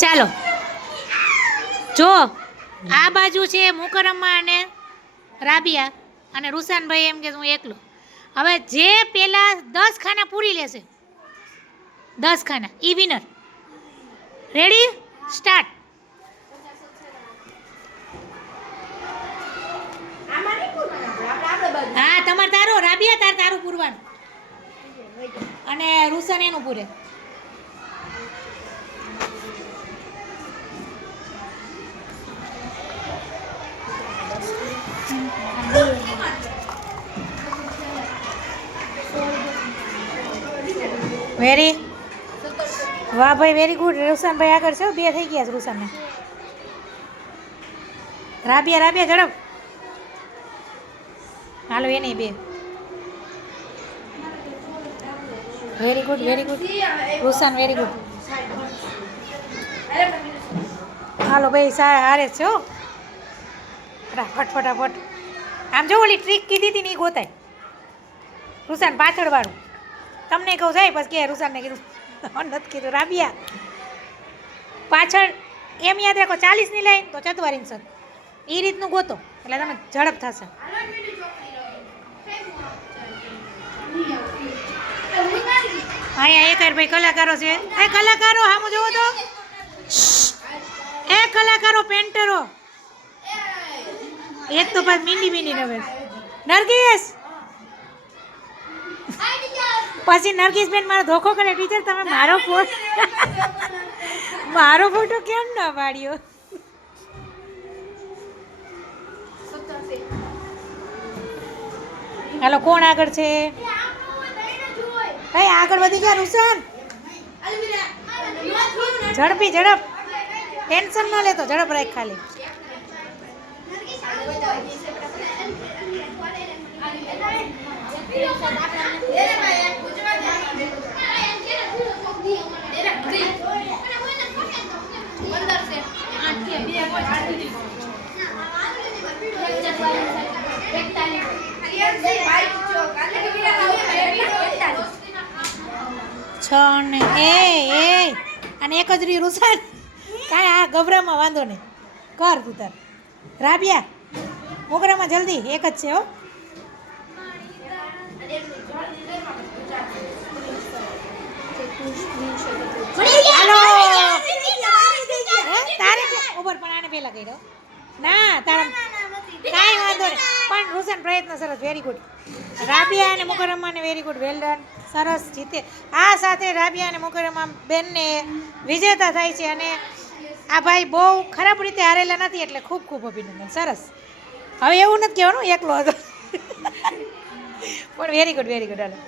ચાલો. જો, આ બાજુ છે મુકરમ્મા અને રાબિયા અને રૂસાનભાઈ એમ કે હું એકલો. હવે જે પેલા દસ ખાના પૂરી લેશે, દસ ખાના, ઈ વિનર રેડી સ્ટાર્ટ હા, તમારે તારો, રાબિયા તાર તારું પૂરવાનું. અને રૂસન એનું પૂરે. વેરી? વાહ ભાઈ વેરી ગુડ રૂસાનભાઈ આગળ છે બે થઈ ગયા છે રૂસાનને રાબિયા રાબિયા, ઝડપ. હાલો, એને બે. વેરી ગુડ વેરી ગુડ રૂસાન વેરી ગુડ હાલો, ભાઈ સારા હારે છો ફટાફટ ફટાફટ. આમ જો ઓલી ટ્રીક કીધી હતી ને એ ગોતાય રૂસાન પાછળવાળું. તમને કહું જાય પછી કે રૂસાનને કીધું નથી કીધું, રાબિયા. પાછળ, એમ યાદ રાખો, ચાલીસની લાઈન, તો ચતવારીની સર. એ રીતનું ગોતો, એટલે તમે ઝડપ થશે. અહીંયા એક ભાઈ કલાકારો છે. એ કલાકારો, હામો જોવો તો. એ કલાકારો પેન્ટરો એક તો પાછ મીંડી મીંડી નવે નરગીસ! પછી નરગીસ બેન મારો ધોખો કરે. ટીચર તમે મારો ફોટો મારો ફોટો કેમ ના પાડ્યો? હાલો કોણ આગળ છે? ભાઈ આગળ વધી ગયા નુકસાન ઝડપી ઝડપ. ટેન્શન ન લેતો ઝડપ રાખ ખાલી. છ ને, એ એ. અને એક જ રી રૂસાન કાંઈ આ ગભરામાં વાંધો નહીં. કર તું તાર. રાબિયા. મોગરામાં જલ્દી એક જ છે હો. તારે ઉભર પણ આને પહેલા કર્યો. ના તારા કાંઈ વાંધો નહીં. પણ રૂસન પ્રયત્ન સરસ વેરી ગુડ રાબિયા અને મુકરમાને વેરી ગુડ વેલ ડન સરસ જીતે. આ સાથે રાબિયા અને મુકરમા બેનને વિજેતા થાય છે અને આ ભાઈ બહુ ખરાબ રીતે હારેલા નથી એટલે ખૂબ ખૂબ અભિનંદન. સરસ. હવે એવું નથી કહેવાનું એકલો હતો. પણ વેરી ગુડ વેરી ગુડ હાલો.